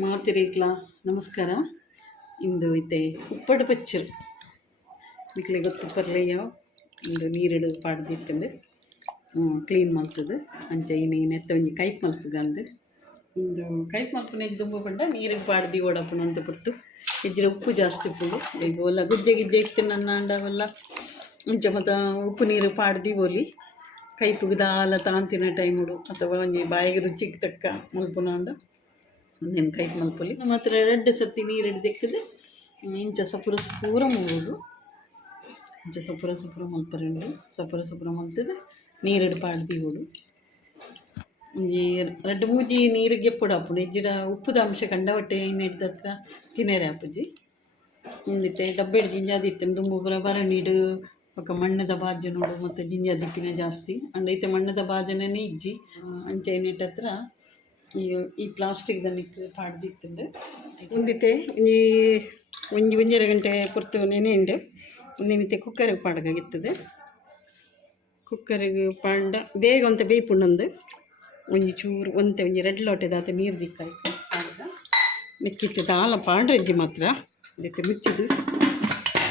ಮಾತಿರೇಕ್ಲ ನಮಸ್ಕಾರ. ಇಂದು ಐತೆ ಉಪ್ಪಡು ಪಚ್ಚರು ನಿಕ್ಲೆ ಗೊತ್ತು ಪರ್ಲೆಯ ಇಂದು ನೀರಿಡು ಪಾಡ್ದಿತ್ತಂಡು ಕ್ಲೀನ್ ಮಲ್ತದು ಅಂಚ ಇನ್ನು ಎತ್ತ ಒಂಜಿ ಕೈಪ್ ಮಲ್ಪುಗ ಅಂದು ಇಂದು ಕೈಪ್ ಮಲ್ಪುನ ದುಂಬು ಪಂಡ ನೀರಿಗೆ ಪಾಡ್ದಿ ಓಡಪ್ಪುನ ಅಂತ ಪಡ್ತು ಇಜ್ಜಿರ ಉಪ್ಪು ಜಾಸ್ತಿ ಉಪ್ಪುಂಡು ಈಗ ಒಲ್ಲ ಗುಜ್ಜೆ ಗಿಜ್ಜೆ ಇತ್ತು ನನ್ನ ಅಂಡವೆಲ್ಲ ಮುಂಚೆ ಮತ್ತು ಉಪ್ಪು ನೀರು ಪಾಡ್ದಿ ಓಲಿ ಕೈಪುಗೆ ದಾಲ ತಾಂತಿನ ಟೈಮುಡು ಅಥವಾ ಒಂಜಿ ಬಾಯಿಗೆ ರುಚಿಗೆ ತಕ್ಕ ಮಲ್ಪುನ ಅಂಡ నేను కైట్ మల్పొలి ಮಾತ್ರ 2 ಸರ್ತಿ ನೀರು ಹಿಡ್ದೆಕ್ಕದು ಇಂಚ ಸಪುರ ಪೂರ ಮೂರು ಇಂಚ ಸಪುರ ಮಲ್ಪರೆಂಡು ಸಪುರ ಮಲ್ತದೆ ನೀರು ಪಾಡ್ದಿ ಓಡು ಒಂಜಿ 2-3 ನೀರಿಗೆ ಎಪ್ಪುಡು ಹಾಪುಡು ಇಜ್ಜಿಡ ಉಪ್ಪುದ ಅಂಶ ಕಂಡ ಹೊಟ್ಟೆ ಇನ್ನು ಹಿಡ್ದ ಹತ್ರ ತಿನ್ನೇರೆ ಹಾಪುಜಿ ಮುಂದಿತ್ತೆ ಡಬ್ಬೆಡು ಜಿಂಜಾದಿತ್ತು ದುಂಬು ಪೂರ ಬರಣಿಡು ಪಕ್ಕ ಮಣ್ಣದ ಬಾಜ ನೋಡು ಮತ್ತು ಜಿಂಜಾ ದಿಕ್ಕಿನ ಜಾಸ್ತಿ ಅಂಡೈತೆ ಮಣ್ಣದ ಬಾಜನೇ ಇಜ್ಜಿ ಅಂಚೆ ಏನಿಟ್ಟ ಹತ್ರ ಈ ಪ್ಲಾಸ್ಟಿಕ್ ದನಿಕ್ ಪಾಡ್ದಿತ್ತುಂಡು ಒಂದಿತ್ತೆ ಒಂಜಿ ಗಂಟೆ ಪೊರ್ತು ನೆನೆಂಡು ಒಂದಿನಿತ್ತೆ ಕುಕ್ಕರಿಗೆ ಪಾಡಗಾಗಿತ್ತದೆ ಕುಕ್ಕರಿಗೆ ಪಾಂಡ ಬೇಗ ಒಂತೆ ಬೇಯ್ಪುಂಡು ಒಂಜಿ ಚೂರು ಒಂತೆ ಒಂಜಿ 2 ಲೋಟದಾತ ನೀರು ದಿಕ್ಕಾಯ್ತು ಪಾಡ್ದ ಮಿಕ್ಕಿತ್ತು ದಾಲ ಪಾಡ್ರಜ್ಜಿ ಮಾತ್ರ ಅದಕ್ಕೆ ಮುಚ್ಚಿದು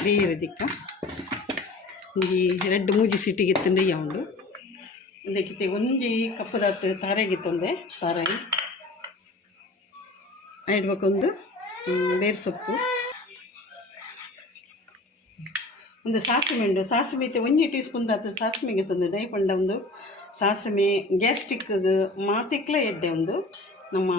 ಬೇರೆ ದಿಕ್ಕ ಒಂಜಿ 2-3 ಸಿಟಿಗಿತ್ತಂಡೆ ಯಾವುದು ಒಂದಕ್ಕಿತ್ತೆ ಒಂಜಿ ಕಪ್ಪದಾತ ತಾರಾಗಿತ್ತೊಂದೆ ತಾರಾಯಿ ಇಡ್ಬೇಕೊಂದು ಬೇರೆ ಸೊಪ್ಪು ಒಂದು ಸಾಸಿವೆ ಉಂಡು ಸಾಸಿವೆ ಐತೆ 1 ಟೀ ಸ್ಪೂನ್ ಆತ ಸಾಸಿವೆಗೆ ತಂದು ದಯಪಂಡ ಒಂದು ಸಾಸಿವೆ ಗ್ಯಾಸ್ಟ್ರಿಕ್ ಮಾತಿಕ್ಲ ಎಡ್ಡೆ ಒಂದು ನಮ್ಮ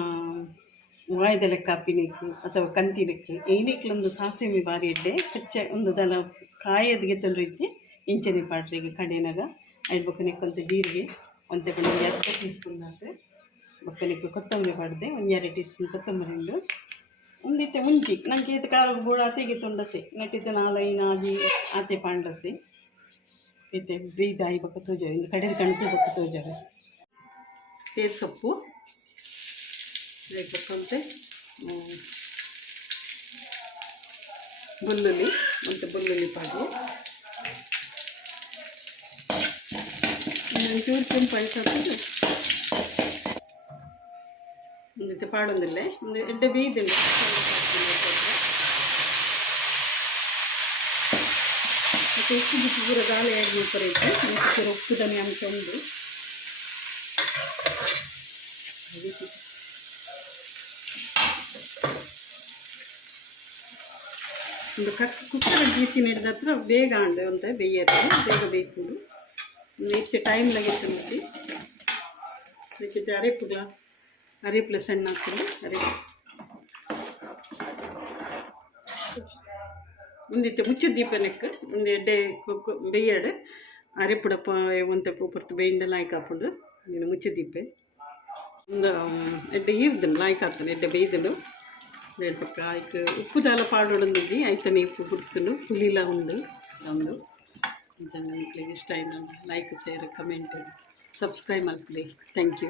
ವಾಯ್ದ ಲೆಕ್ಕ ಹಾಪಿನಿಕ್ಕು ಅಥವಾ ಕಂತಿನಕ್ಕೆ ಏನಿಕ್ಲೊಂದು ಸಾಸಿವೆ ಬಾರಿ ಎಡ್ಡೆ ಕಚ್ಚ ಒಂದು ದಲ ಕಾಯದ್ಗೆ ತಂದು ಇಚ್ಚಿ ಇಂಚನೆ ಪಾಟ್ರಿಗೆ ಕಡೆನಾಗ ಇಡ್ಬೇಕನಿಕ್ಕೊಂತ ಜೀರಿಗೆ ಒಂದು 2 ಟೀ ಸ್ಪೂನ್ ಆತು ಬಕ್ಕನಿಕ್ಕು ಕೊತ್ತಂಬರಿ ಪಾಡ್ದೆ 1-2 ಟೀ ಸ್ಪೂನ್ ಕೊತ್ತಂಬರಿ ಉಂಡು ಒಂದಿತ್ತೆ ಮುಂಚಿ ನಂಗೆ ಈತ ಕಾಲ ಬೋಡ ಆತೆಗೆ ತೊಂಡಸೆ ನೆಟ್ಟಿದ್ದ 4-5 ಆಗಿ ಆತೆ ಪಾಂಡಸೆ ಈತೆ ಬೀದಾಯಿ ಬಕ್ಕ ತೋಜ ಇಂದು ಕಡೆದು ಕಣತಿ ಬಕ್ಕ ತೋಜವೆ ತೇರು ಸೊಪ್ಪು ಬೇಕಂತೆ ಬೆಳ್ಳುಳ್ಳಿ ಮತ್ತು ಬೆಳ್ಳುಳ್ಳಿ ಪಾಡು ಚೂರು ಕೆಂಪು ಅಳಿಸೋದು ಒಂದಿತ್ತು ಪಾಡೊಂದಿಲ್ಲೇ ಒಂದು ಎಡ್ಡೆ ಬೇಯ್ದಿಲ್ಲ ಮತ್ತು ಉಪ್ಪು ಬಿಟ್ಟು ಪೂರ ಗಾಳಿಯಾಗಿ ಉಪ್ಪರೈತೆ ಮತ್ತು ಉಪ್ಪು ದನಿ ಅಂಶ ಉಂಡು ಒಂದು ಕುಕ್ಕರ್ ಗೀತಿ ನಡೆದ ಹತ್ರ ಬೇಗ ಅಂಡೆ ಅಂತ ಬೇಯ್ಯದು ಬೇಗ ಬೇಯ್ಕೊಂಡು ಹೆಚ್ಚು ಟೈಮ್ ಲಗಿತ್ತು ನೋಡಿ ಅದಕ್ಕೆ ಅರೆಪ್ಲ ಸಣ್ಣ ಹಾಕ್ಕೊಂಡು ಒಂದಿತ್ತು ಮುಚ್ಚಿದ ದೀಪನಕ್ಕೆ ಒಂದು ಎಡ್ಡೆ ಬೇಯ್ಯಾಡು ಅರೆಪುಡಪ್ಪ ಒಂತೆ ಪೂಪರ್ತು ಬೇಯಿಂಡ ಲಾಯ್ಕ್ ಹಾಕೊಂಡು ನೀನು ಮುಚ್ಚಿದ ದೀಪೆ ಒಂದು ಎಡ್ಡೆ ಈರ್ದನು ಲಾಯ್ಕ್ ಹಾಕ್ತಾನೆ ಎಡ್ಡೆ ಬೇಯ್ದನು ಎರಡು ಪಕ್ಕ ಆಯ್ಕೆ ಉಪ್ಪು ದಾಲ ಪಾಡೋಡಂದಿ ಆಯ್ತಾನೆ ಉಪ್ಪು ಬಿಡ್ತನು ಹುಲಿಲ ಉಂಡು ಒಂದು ಇದನ್ನು ಮಕ್ಕಳಿಗೆ ಇಷ್ಟ ಆಯ್ತು ಲೈಕ್ ಶೇರ್ ಕಮೆಂಟ್ ಸಬ್ಸ್ಕ್ರೈಬ್ ಮಾಡ್ಕೊಳ್ಳಿ ಥ್ಯಾಂಕ್ ಯು.